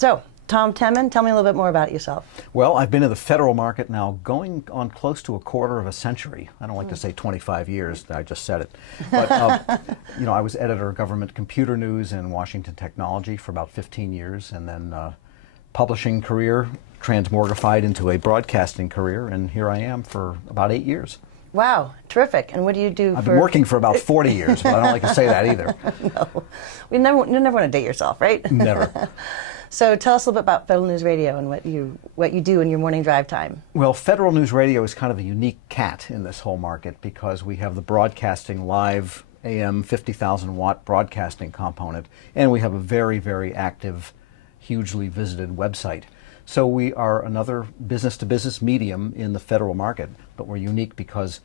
So, Tom Temin, tell me a little bit more about yourself. Well, I've been in the federal market now going on close to a quarter of a century. I don't like to say 25 years, I just said it. But, I was editor of Government Computer News in Washington Technology for about 15 years, and then publishing career transmogrified into a broadcasting career, and here I am for about 8 years. Wow, terrific. And what do you do I've been working for about 40 years, but I don't like to say that either. No, you never want to date yourself, right? Never. So tell us a little bit about Federal News Radio and what you do in your morning drive time. Well, Federal News Radio is kind of a unique cat in this whole market because we have the broadcasting live AM 50,000 watt broadcasting component, and we have a very, very active, hugely visited website. So we are another business-to-business medium in the federal market, but we're unique because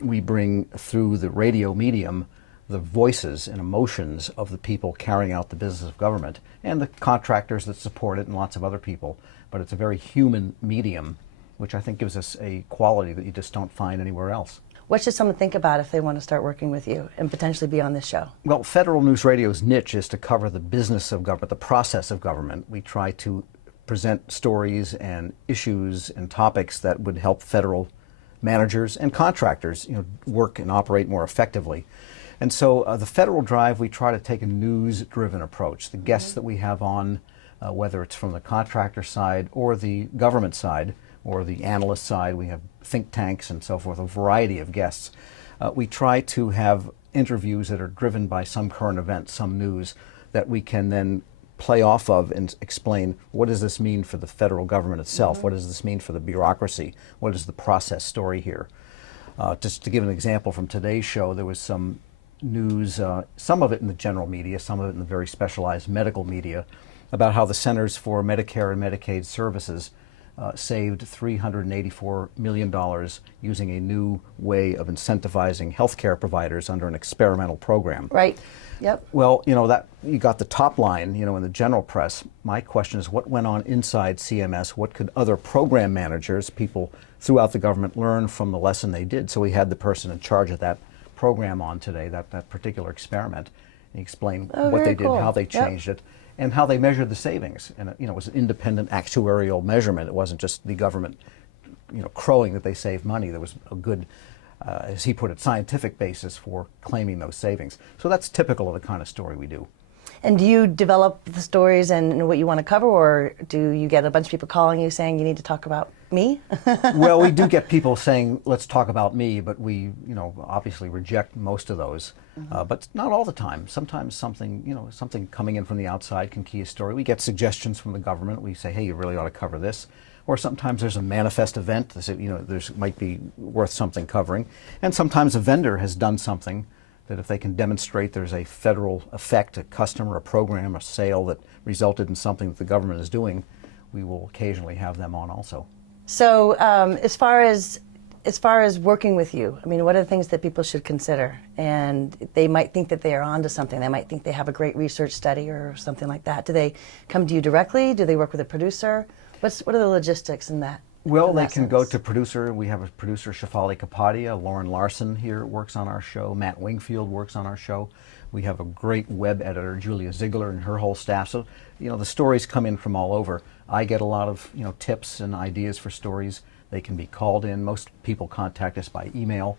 we bring through the radio medium the voices and emotions of the people carrying out the business of government and the contractors that support it and lots of other people. But it's a very human medium, which I think gives us a quality that you just don't find anywhere else. What should someone think about if they want to start working with you and potentially be on this show? Well, Federal News Radio's niche is to cover the business of government, the process of government. We try to present stories and issues and topics that would help federal managers and contractors work and operate more effectively. And so the Federal Drive, we try to take a news-driven approach. The guests that we have on, whether it's from the contractor side or the government side or the analyst side, we have think tanks and so forth, a variety of guests. We try to have interviews that are driven by some current event, some news, that we can then play off of and explain what does this mean for the federal government itself, what does this mean for the bureaucracy, what is the process story here. Just to give an example from today's show, there was some news, some of it in the general media, some of it in the very specialized medical media, about how the Centers for Medicare and Medicaid Services saved $384 million using a new way of incentivizing healthcare providers under an experimental program. Right. Yep. Well, that you got the top line, in the general press. My question is, what went on inside CMS? What could other program managers, people throughout the government, learn from the lesson they did? So we had the person in charge of that program on today, that particular experiment, and he explained what they did, how they changed it, and how they measured the savings. And it was an independent actuarial measurement. It wasn't just the government, crowing that they saved money. There was a good, as he put it, scientific basis for claiming those savings. So that's typical of the kind of story we do. And do you develop the stories and what you want to cover, or do you get a bunch of people calling you saying you need to talk about me? Well, we do get people saying, let's talk about me, but we, obviously reject most of those. But not all the time. Sometimes something coming in from the outside can key a story. We get suggestions from the government. We say, hey, you really ought to cover this. Or sometimes there's a manifest event that, there's might be worth something covering. And sometimes a vendor has done something that if they can demonstrate there's a federal effect, a customer, a program, a sale that resulted in something that the government is doing, we will occasionally have them on also. So as far as working with you, what are the things that people should consider? And they might think that they are onto something. They might think they have a great research study or something like that. Do they come to you directly? Do they work with a producer? What are the logistics in that? Well, they can go to producer. We have a producer, Shefali Kapadia. Lauren Larson here works on our show. Matt Wingfield works on our show. We have a great web editor, Julia Ziegler, and her whole staff. So, the stories come in from all over. I get a lot of, tips and ideas for stories. They can be called in. Most people contact us by email.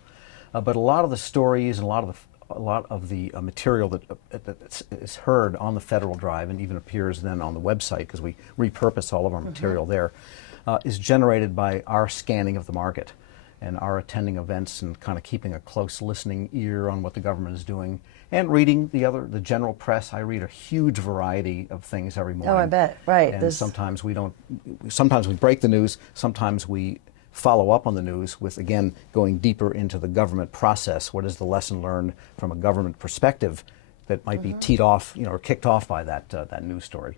But a lot of the stories and a lot of the material that is heard on the Federal Drive and even appears then on the website, because we repurpose all of our material there, is generated by our scanning of the market and our attending events and kind of keeping a close listening ear on what the government is doing and reading the general press. I read a huge variety of things every morning. Oh, I bet. Right. And sometimes we break the news, sometimes we follow up on the news with, again, going deeper into the government process. What is the lesson learned from a government perspective that might be teed off, or kicked off by that news story?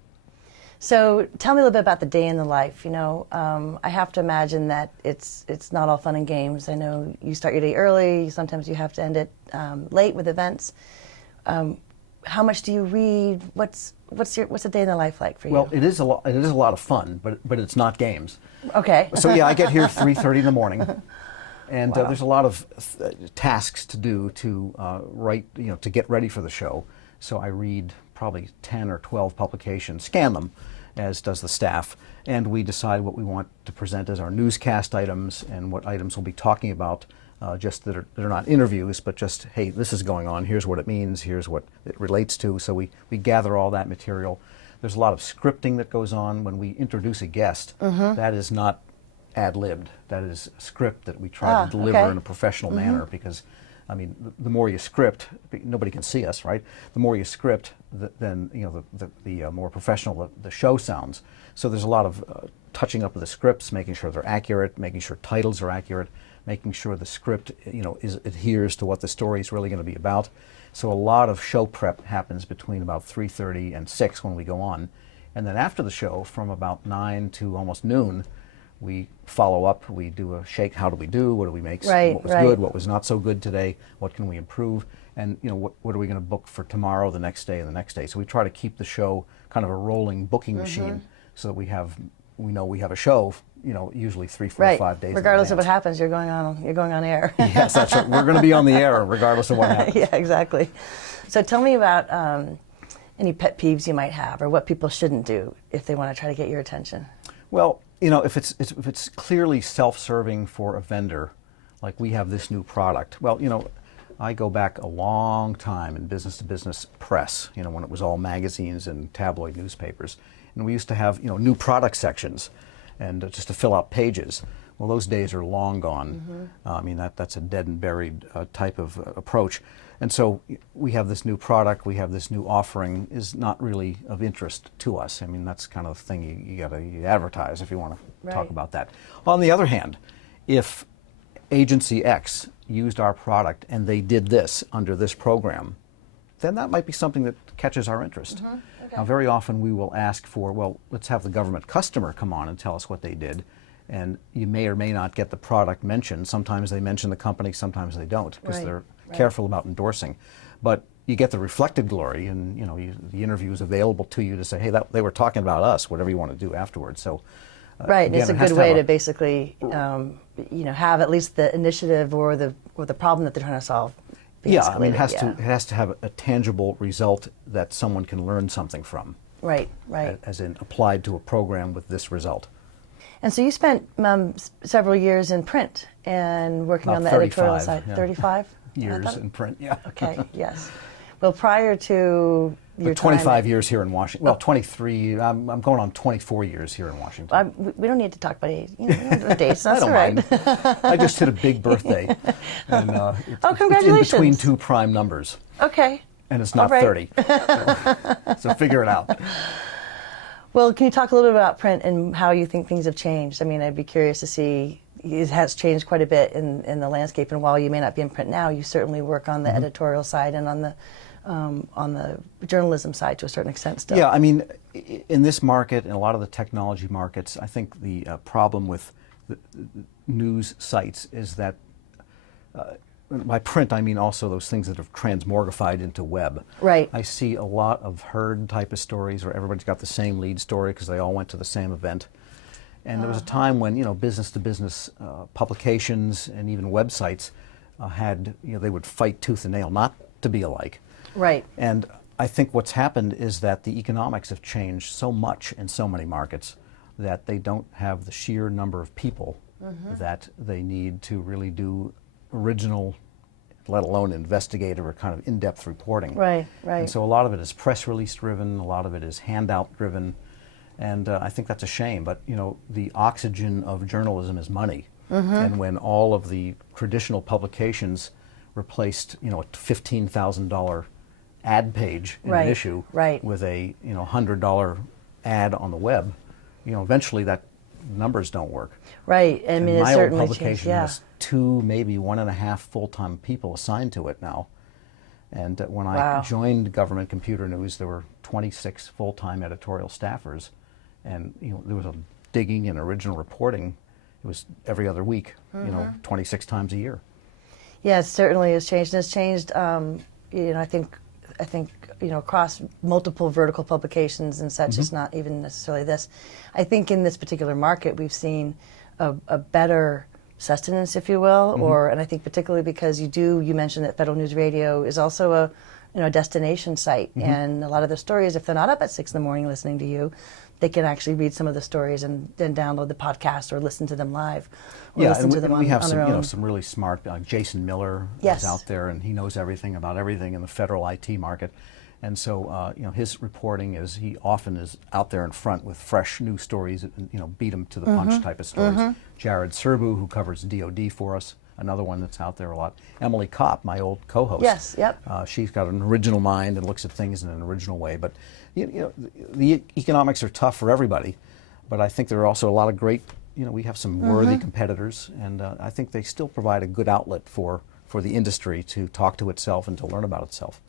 So tell me a little bit about the day in the life. I have to imagine that it's not all fun and games. I know you start your day early. Sometimes you have to end it late with events. How much do you read? What's a day in the life like for you? Well, it is a lot of fun, but it's not games. Okay. So yeah, I get here 3:30 in the morning, and Wow. there's a lot of tasks to do to write, to get ready for the show. So I read probably 10 or 12 publications, scan them, as does the staff. And we decide what we want to present as our newscast items and what items we'll be talking about, just that are not interviews, but just, hey, this is going on, here's what it means, here's what it relates to. So we gather all that material. There's a lot of scripting that goes on when we introduce a guest. That is not ad-libbed. That is a script that we try to deliver in a professional manner, because I mean, the more you script, nobody can see us, right? The more you script, then the more professional the show sounds. So there's a lot of touching up of the scripts, making sure they're accurate, making sure titles are accurate, making sure the script adheres to what the story is really going to be about. So a lot of show prep happens between about 3:30 and 6 when we go on, and then after the show, from about 9 to almost noon, we follow up. We do a shake. How do we do? What do we make? What was good? What was not so good today? What can we improve? And what are we going to book for tomorrow, the next day, and the next day? So we try to keep the show kind of a rolling booking machine, so that we know we have a show. Usually 3, 4, 5 days. Regardless of what happens, you're going on air. Yes, that's right. We're going to be on the air regardless of what happens. Yeah, exactly. So tell me about any pet peeves you might have, or what people shouldn't do if they want to try to get your attention. Well, if it's clearly self-serving for a vendor, like we have this new product. Well, I go back a long time in business-to-business press. When it was all magazines and tabloid newspapers, and we used to have new product sections, and just to fill out pages. Well, those days are long gone. I mean, that's a dead and buried type of approach. And so we have this new product, we have this new offering, is not really of interest to us. I mean, that's kind of the thing you got to advertise if you want to talk about that. On the other hand, if Agency X used our product and they did this under this program, then that might be something that catches our interest. Now, very often we will ask for, well, let's have the government customer come on and tell us what they did. And you may or may not get the product mentioned. Sometimes they mention the company, sometimes they don't, because they're careful about endorsing. But you get the reflected glory, and the interview is available to you to say, hey, they were talking about us, whatever you want to do afterwards. So, again, it's a good way to basically, have at least the initiative or the problem that they're trying to solve. Yeah, I mean, it has to have a tangible result that someone can learn something from. Right. As in applied to a program with this result. And so you spent several years in print and working on the editorial side. Yeah. 35 years in print, yeah. Okay, yes. Well, prior to your 25 years here in Washington. Well, 23. I'm going on 24 years here in Washington. We don't need to talk about age. Dates. That's I don't all right. mind. I just hit a big birthday. And, congratulations! It's in between two prime numbers. Okay. And it's not 30. So figure it out. Well, can you talk a little bit about print and how you think things have changed? I mean, I'd be curious to see. It has changed quite a bit in the landscape, and while you may not be in print now, you certainly work on the editorial side and on the journalism side to a certain extent still. Yeah, I mean, in this market and a lot of the technology markets, I think the problem with the news sites is that by print, I mean also those things that have transmorgified into web. Right. I see a lot of herd type of stories where everybody's got the same lead story because they all went to the same event. And there was a time when business-to-business publications and even websites they would fight tooth and nail not to be alike. Right. And I think what's happened is that the economics have changed so much in so many markets that they don't have the sheer number of people that they need to really do original, let alone investigative or kind of in-depth reporting. Right. And so a lot of it is press release driven, a lot of it is handout driven. And I think that's a shame, but the oxygen of journalism is money. And when all of the traditional publications replaced, a $15,000 ad page in an issue with a $100 ad on the web, eventually that numbers don't work. Right. I mean, it certainly my old publication has 2, maybe 1.5 full-time people assigned to it now. And when I joined Government Computer News, there were 26 full-time editorial staffers. And there was a digging and original reporting. It was every other week, 26 times a year. Yeah, it certainly has changed. And it's changed. I think across multiple vertical publications and such. It's not even necessarily this. I think in this particular market, we've seen a better sustenance, if you will, and I think particularly because you mentioned that Federal News Radio is also a destination site, and a lot of the stories, if they're not up at 6 in the morning listening to you, they can actually read some of the stories and then download the podcast or listen to them live, or Yeah, listen and to we, them and we on, have on some, their own. some really smart. Jason Miller Yes. is out there, and he knows everything about everything in the federal IT market. And so, his reporting he often is out there in front with fresh new stories, and, beat them to the punch type of stories. Jared Serbu, who covers DoD for us, another one that's out there a lot. Emily Kopp, my old co-host. Yes, yep. She's got an original mind and looks at things in an original way. But the economics are tough for everybody, but I think there are also a lot of great. We have some worthy competitors, and I think they still provide a good outlet for the industry to talk to itself and to learn about itself.